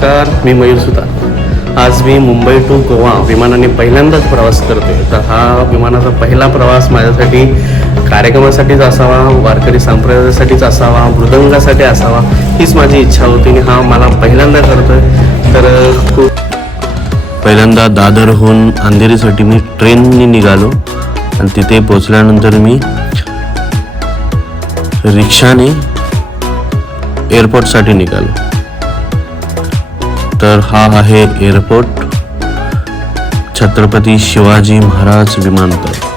नमस्कार मी मयूर सुतार. आज मी मुंबई टू गोवा विमानाने पहिल्यांदाच प्रवास करतोय. तर हा विमानाचा पहिला प्रवास माझ्यासाठी कार्यक्रमासाठीच असावा वारकरी संप्रदायासाठीच असावा मृदंगासाठी असावा हीच माझी इच्छा होती आणि हा मला पहिल्यांदा करतोय. तर खूप पहिल्यांदा दादरहून अंधेरीसाठी मी ट्रेनने निघालो आणि तिथे पोचल्यानंतर मी रिक्षाने एअरपोर्टसाठी निघालो. तर हा आहे एअरपोर्ट छत्रपती शिवाजी महाराज विमानतळ.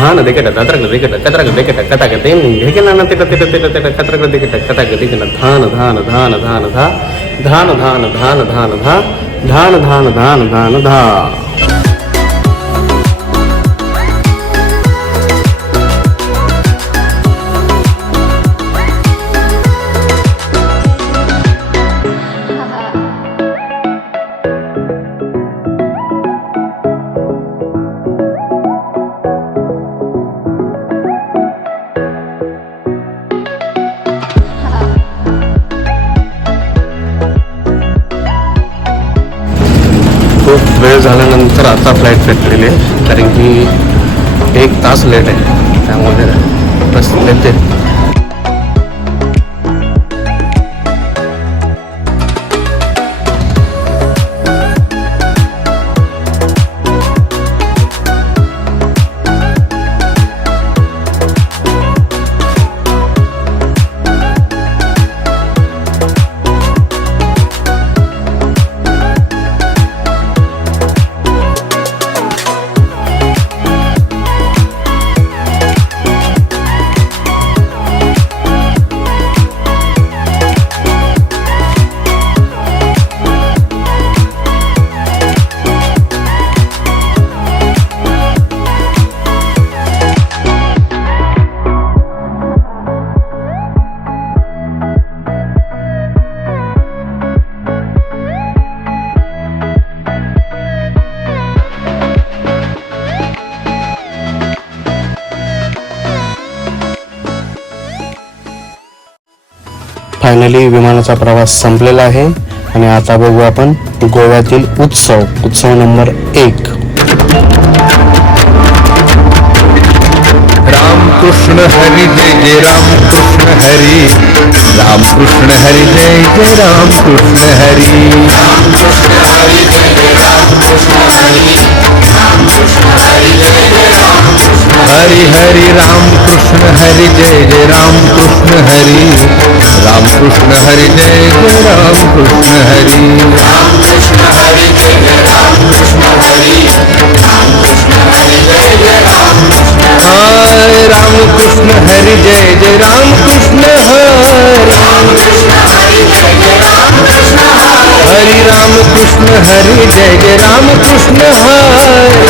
ధాన దిగట దతరగ దిగట కతరగ దిగట కటక దేని దిగన తిట తిట తిట తిట కతరగ దిగట కటక దిగన ధాన ధాన ధాన ధాన ధా ధాన ధాన ధాన ధాన ధా ధాన ధాన ధాన ధా वेळ झाल्यानंतर आता फ्लाईट फेटलेली आहे कारण की एक तास लेट आहे त्यामुळे बस येते. फायनली विमानाचा प्रवास संपलेला आहे. आणि आता बघू आपण गोव्यातील उत्सव उत्सव नंबर एक. राम कृष्ण हरी जय जय राम कृष्ण हरी. राम कृष्ण हरी जय जय राम कृष्ण हरी. हरी हरी राम कृष्ण हरी जय जय राम कृष्ण हरी राम कृष्ण हरी. जय जय राम कृष्ण हरी जय राम कृष्ण हरी जय जय राम कृष्ण हरी हरी.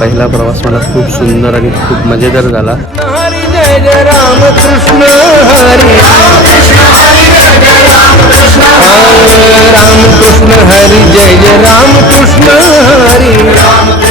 पहिला प्रवास मला खूप सुंदर आणि खूप मजेदार झाला. हरी जय जय राम कृष्ण हरी राम कृष्ण हरी जय जय राम कृष्ण हरी.